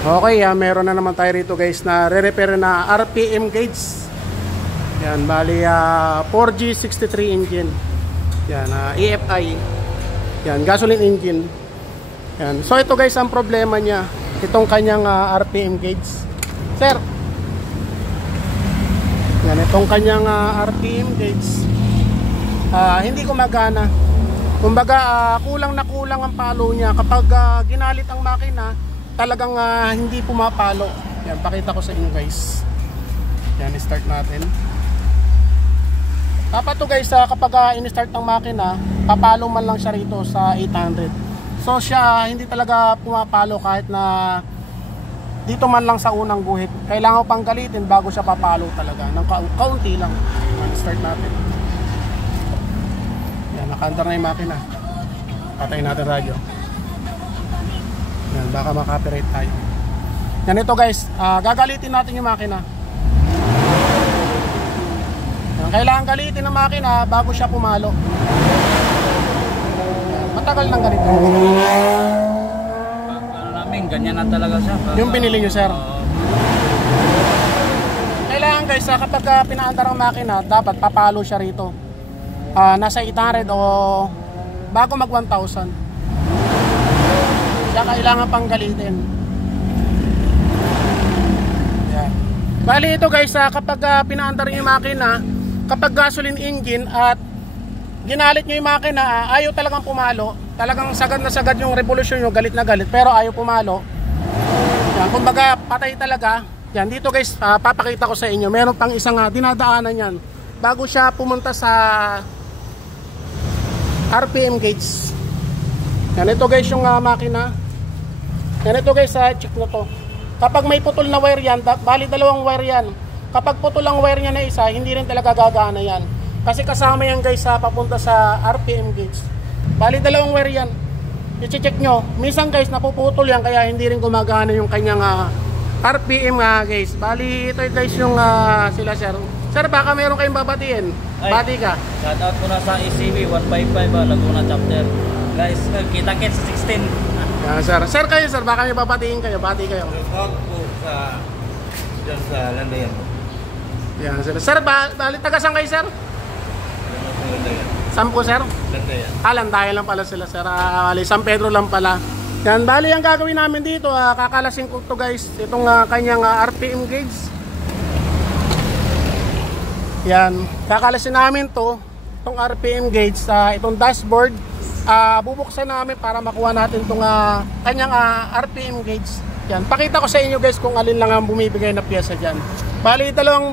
Okay, meron na naman tayo rito guys na re-repair na RPM gauge. Yan, bali 4G63 engine. Yan, EFI. Yan, gasoline engine. Yan. So ito guys ang problema niya, itong kanyang RPM gauge. Sir. Yan, itong kanyang RPM gauge. Hindi gumagana. Kumbaga kulang na kulang ang palo niya. Kapag ginalit ang makina, talagang hindi pumapalo. Yan, pakita ko sa inyo guys. Yan, start natin. Dapat to guys, kapag in-start ng makina, papalo man lang siya rito sa 800. So siya hindi talaga pumapalo kahit na dito man lang sa unang guhit. Kailangan pang galitin bago siya papalo talaga. Ng kaunti lang. Yan, start natin. Yan, naka-under na yung makina. Patayin natin radyo. Yan, baka maka-copyright tayo. Yan, ito guys, gagalitin natin yung makina. Yan, kailangan galitin ang makina bago siya pumalo. Yan, matagal nang ganito. Ano namin, ganyan na talaga siya. Yung binili nyo sir. Kailangan guys, kapag pinaandar ang makina, dapat papalo siya rito. Nasa 800 o bago mag 1,000. Kaya kailangan pang galitin. Yan. Bali ito guys, kapag pinaandar yung makina, kapag gasoline engine at ginalit nyo yung makina, ayaw talagang pumalo. Talagang sagad na sagad yung revolution nyo, galit na galit, pero ayaw pumalo. Yan, kumbaga patay talaga. Yan, dito guys, papakita ko sa inyo. Meron pang isang dinadaanan yan bago siya pumunta sa RPM gauge. Yan, ito guys yung makina. Yan, ito guys, check nyo to. Kapag may putol na wire yan, bali dalawang wire yan. Kapag putol ang wire niya na isa, hindi rin talaga gagana yan. Kasi kasama yan guys papunta sa RPM gauge. Bali dalawang wire yan. I-check nyo. Minsan guys, napuputol yan kaya hindi rin gumagana yung kanyang RPM guys. Bali ito guys yung sila sir. Sir, baka meron kayong babatiin. Bati ka. Shout out ko na sa ECB 155 Laguna chapter. Guys, kita-kits sa 16. Yan sir. Sir kayo sir, baka may babatiin kayo. Bati kayo. Shout po sa dyan sa Landayan. Yan sir. Sir, bali taga-saan kayo sir? Landayan. Sampo sir? Landayan. Landayan lang pala sila sir. San Pedro lang pala. Yan, bali ang gagawin namin dito, kakalasin ko to guys. Itong kanyang RPM gauge. Yan, kakalasin namin to, itong RPM gauge, itong dashboard. Bubuksan namin para makuha natin itong kanyang RPM gauge. Yan, pakita ko sa inyo guys kung alin lang ang bumibigay na piyesa dyan. Bali, dalawang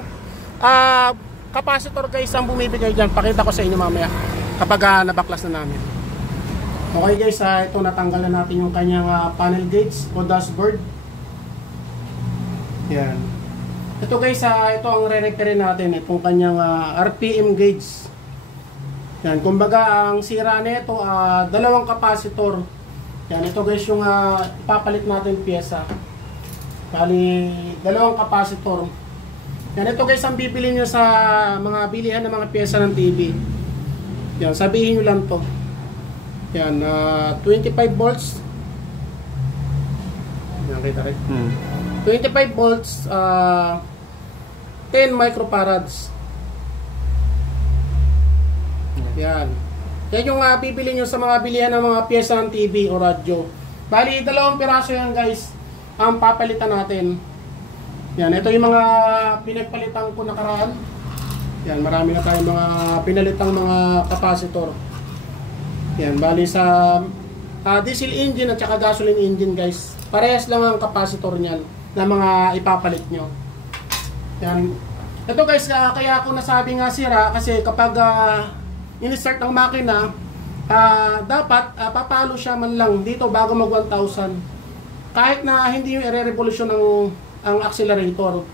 capacitor guys ang bumibigay dyan. Pakita ko sa inyo mamaya kapag nabaklas na namin. Okay guys, ito natanggal na natin yung kanyang panel gauge o dashboard. Yan. Ito guys, ito ang re-repair natin, itong kanyang RPM gauge. Yan, kumbaga ang sira nito, dalawang capacitor. Yan, ito guys yung ipapalit natin pyesa. Bali, dalawang capacitor. Yan, ito guys ang bibili nyo sa mga bilihan ng mga pyesa ng TV. Yan, sabihin nyo lang to. Yan, 25 volts. Yan, kita rin. 25 volts, 10 microfarads. Yan. Yan yung bibili nyo sa mga bilihan ng mga pyesa ng TV o radyo. Bali, dalawang piraso yan guys ang papalitan natin. Yan, ito yung mga pinagpalitan ko nakaraan. Yan, marami na tayong mga pinalitang mga capacitor. Yan, bali sa diesel engine at saka gasoline engine guys. Parehas lang ang capacitor niyan na mga ipapalit nyo. Yan. Ito guys, kaya ako nasabi nga sira kasi kapag in-start ng makina, dapat papalo siya man lang dito bago mag 1,000. Kahit na hindi yung i-revolution ang accelerator.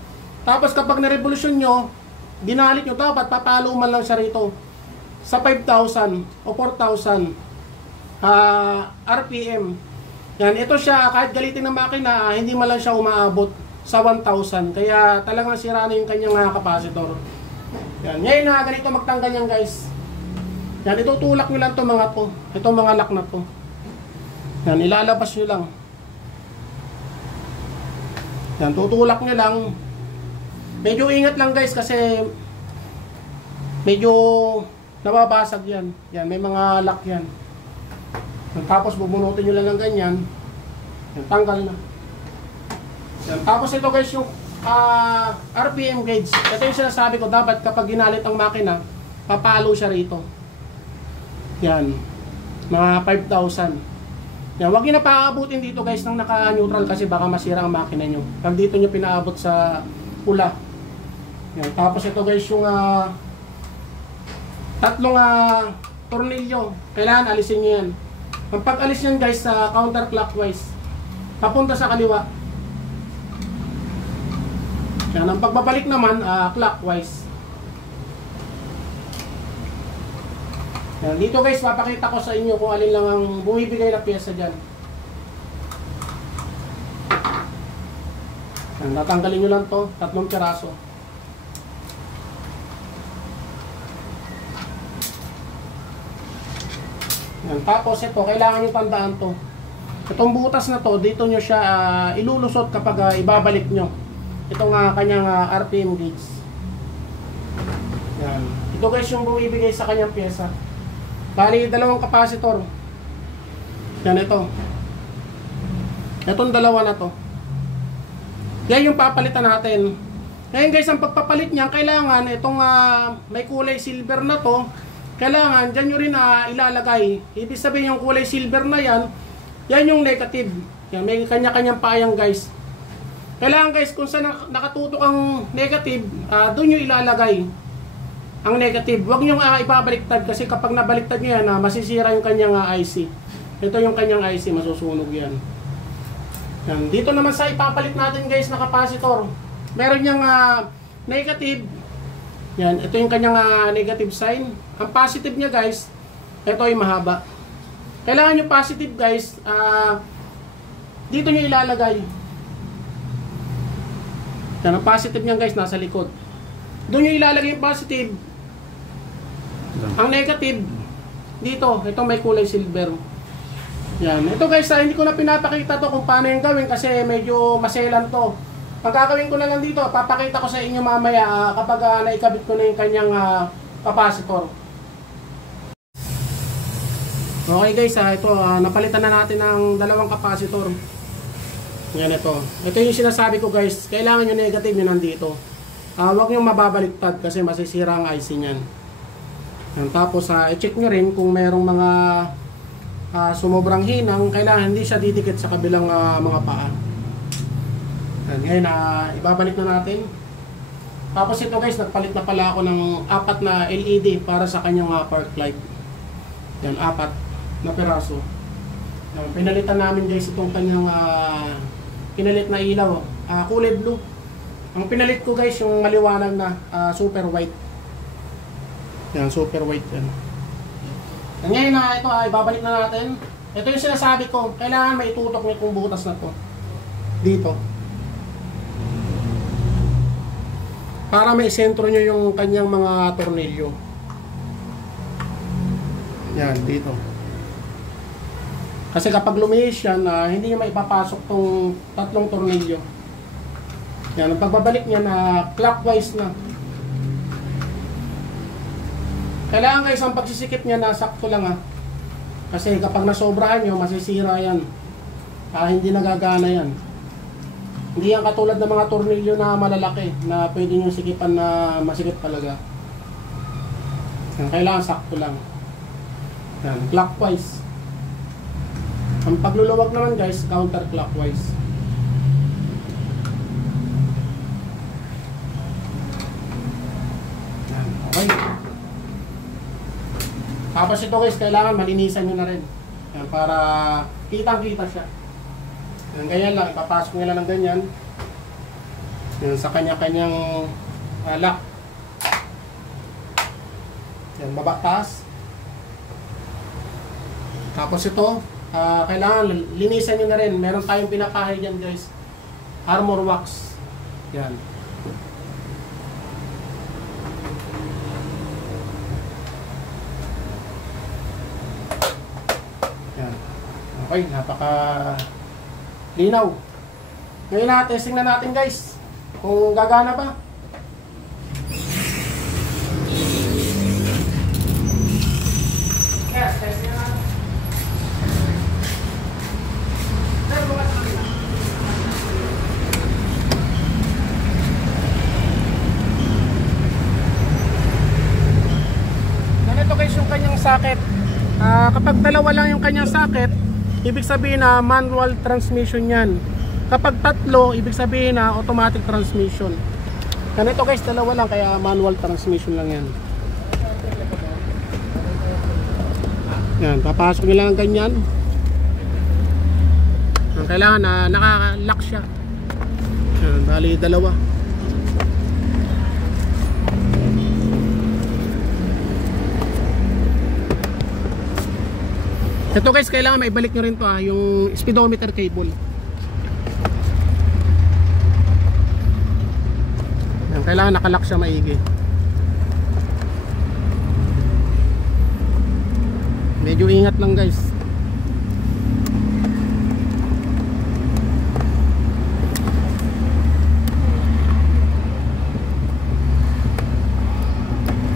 Tapos kapag na-revolution nyo, dinalit nyo, dapat papalo man lang siya rito sa 5,000 o 4,000 RPM. Yan, ito siya, kahit galitin ng makina, hindi man lang siya umaabot sa 1,000. Kaya talagang sira na yung kanyang capacitor. Yan, ngayon na ganito magtanggal yan guys. Yan, itutulak nyo lang itong mga to. Itong mga lock na to. Yan, ilalabas nyo lang. Yan, tutulak nyo lang. Medyo ingat lang guys kasi medyo nababasag yan. Yan, may mga lock yan. Tapos bubunutin nyo lang ng ganyan. Yan, tanggal na. Yan, tapos ito guys yung RPM gauge. Ito yung sinasabi ko, dapat kapag ginalit ang makina, papalo siya rito. Yan, mga 5,000. Yan, huwag nyo na paaabutin dito guys nang naka-neutral kasi baka masira ang makina nyo. Pag dito nyo pinaabot sa pula. Yan, tapos ito guys yung tatlong tornilyo. Kailangan alisin nyo yan. Pag alis nyo guys sa counterclockwise, papunta sa kaliwa. Yan, ang pagbabalik naman clockwise. Yan, dito guys papakita ko sa inyo kung alin lang ang bumibigay na pyesa dyan. Yan, natanggalin nyo lang to, 3 piraso. Yan, tapos ito, kailangan nyo tandaan to. Itong butas na to, dito nyo siya ilulusot kapag ibabalik nyo. Itong kanyang RPM gauge. Yan. Ito guys yung bumibigay sa kanyang pyesa. Bali, 2 kapasitor. Yan, ito. Itong 2 na to. Yan yung papalitan natin. Ngayon guys, ang pagpapalit niya, kailangan itong may kulay silver na to, kailangan dyan nyo rin ilalagay. Ibig sabihin yung kulay silver na yan, yan yung negative. Yan, may kanya-kanyang payang guys. Kailangan guys, kung saan nakatutok ang negative, doon nyo ilalagay ang negative. Huwag nyo ipabaliktad kasi kapag nabaliktad nyo yan, masisira yung kanyang IC. Ito yung kanyang IC, masusunog yan. Yan. Dito naman sa ipapalit natin guys na capacitor, meron niyang negative. Yan, ito yung kanyang negative sign. Ang positive niya guys, ito ay mahaba. Kailangan yung positive guys, dito nyo ilalagay. Yan, ang positive niya guys, nasa likod. Doon nyo ilalagay yung positive. Ang negative, dito, ito may kulay silver. Yan, ito guys, hindi ko na pinapakita to kung paano yung gawin kasi medyo maselan to. Ang gagawin ko na lang dito, papakita ko sa inyo mamaya kapag naikabit ko na yung kanyang capacitor. Okay guys, ito, napalitan na natin ng 2 capacitor. Yan ito. Ito yung sinasabi ko guys, kailangan yung negative yun nandito. Huwag nyo mababaliktad kasi masisira ang IC nyan. Yan, tapos i-check nyo rin kung merong mga sumobrang hinang, kailangan hindi siya didikit sa kabilang mga paa. Yan, ngayon ibabalik na natin. Tapos ito guys, nagpalit na pala ako ng 4 na LED para sa kanyang park light. Yan, 4 na piraso. Yan, pinalitan namin guys itong kanyang pinalit na ilaw, kulay blue. Ang pinalit ko guys yung maliwanag na super white. Yan, super white yan. Ngayon ito ibabalik na natin. Ito yung sinasabi ko, kailangan may itutok nyo itong butas na to dito para may sentro nyo yung kanyang mga tornilyo. Yan, dito. Kasi kapag lumihis yan, hindi nyo maipapasok tong 3 tornilyo. Yan, ang pagbabalik niya clockwise na. Kailangan guys, ang pagsisikip niya sakto lang Kasi kapag nasobrahan nyo, masisira yan. Hindi nagagana yan. Hindi yan katulad ng mga tornilyo na malalaki na pwede nyo sikipan na masikip talaga. Yan, kailangan sakto lang. Yan, clockwise. Ang pagluluwag naman guys, counterclockwise. Yan, okay. Tapos ito guys, kailangan malinisan nyo na rin. Yan, para kitang-kita siya. Yan, ganyan lang, ipapasok nyo lang ng ganyan. Yan, sa kanya-kanyang lock. Yan, baba, taas. Tapos ito, kailangan linisan nyo na rin. Meron tayong pinapahay dyan guys, armor wax. Yan. Yan. Okay, napaka linaw. Ngayon na, testing na natin guys. Kung gagana ba. Yes, testing na natin. Ganito guys yung kanyang socket. Kapag dalawa lang yung kanyang socket, ibig sabihin na manual transmission yan. Kapag tatlo, ibig sabihin na automatic transmission. Ganito guys, dalawa lang kaya manual transmission lang yan. Yan, papasok nyo lang ang ganyan. Ang kailangan na naka-lock siya. Yan, bali dalawa. Ito guys, kailangan maibalik nyo rin to yung speedometer cable. Yan, kailangan nakalock siya maigi. Medyo ingat lang guys.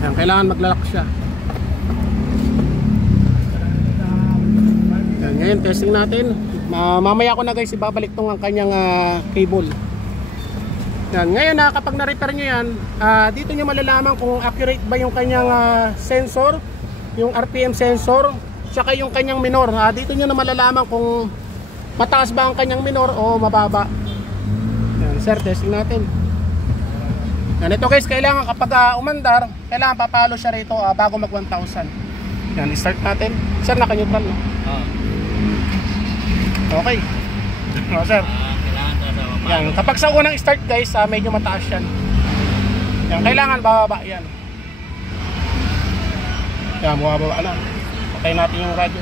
Yan, kailangan maglalak siya. Yan, ngayon testing natin. Mamaya ko na guys ibabalik tong ang kanyang cable. Yan, ngayon kapag na-repair nyo yan, dito nyo malalaman kung accurate ba yung kanyang sensor, yung RPM sensor, tsaka yung kanyang minor. Dito nyo na malalaman kung mataas ba ang kanyang minor o mababa. Yan, sir, testing natin. Yan, ito guys, kailangan kapag umandar, kailangan papalo siya rito bago mag 1,000. Yan, start natin. Sir, naka-neutral no? Okay. O, sir. Yan, kapag sa unang start guys, medyo mataas yan. Yan, kailangan bababa yan. Yan, bumababa na. Patay natin yung radyo.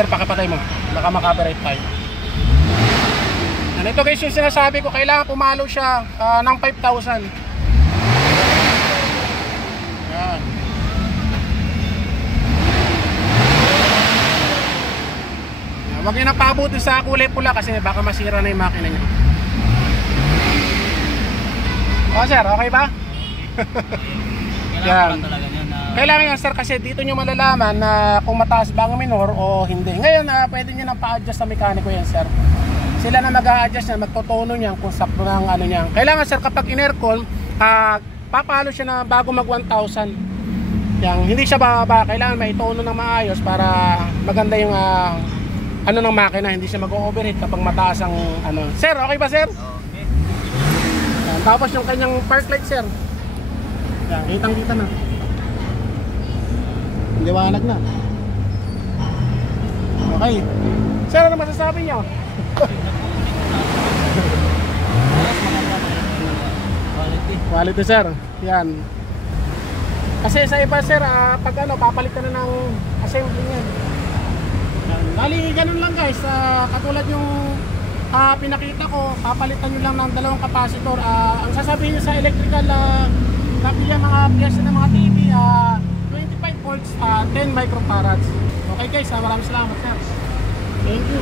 Sir, pakipatay mo. Baka makaberate tayo. Yan, ito guys yung sinasabi ko, kailangan pumalo siya ng 5,000. Yan. Huwag nyo na pabuti sa kulay pula kasi baka masira na yung makina nyo. O sir, okay ba? Yan. Kailangan yan sir kasi dito nyo malalaman na kung mataas ba ang minor o hindi. Ngayon pwede nyo nang pa-adjust sa mekaniko yan sir. Sila na mag-a-adjust yan, magtotono niyan kung sakto na ang ano niyan. Kailangan sir kapag in-aircon, papalo siya na bago mag 1,000. Yan, hindi siya bababa. Kailangan may tono ng maayos para maganda yung ano ng makina, hindi siya mag-overheat kapag mataas ang ano. Sir, okay ba sir? Okay. Yan, tapos yung kanyang park light sir. Yan, kitang-kita na. Liwanag na. Okay. Sir, ano masasabi niyo? Quality sir. Yan. Kasi sa iba sir, pag papalit ka na ng assembly niyan. Bali, ganun lang guys, katulad yung pinakita ko, papalitan nyo lang ng dalawang capacitor. Ang sasabihin nyo sa electrical kapilya mga piyesa ng mga TV, 25 volts, 10 microfarads. Okay guys, maraming salamat sir. Thank you.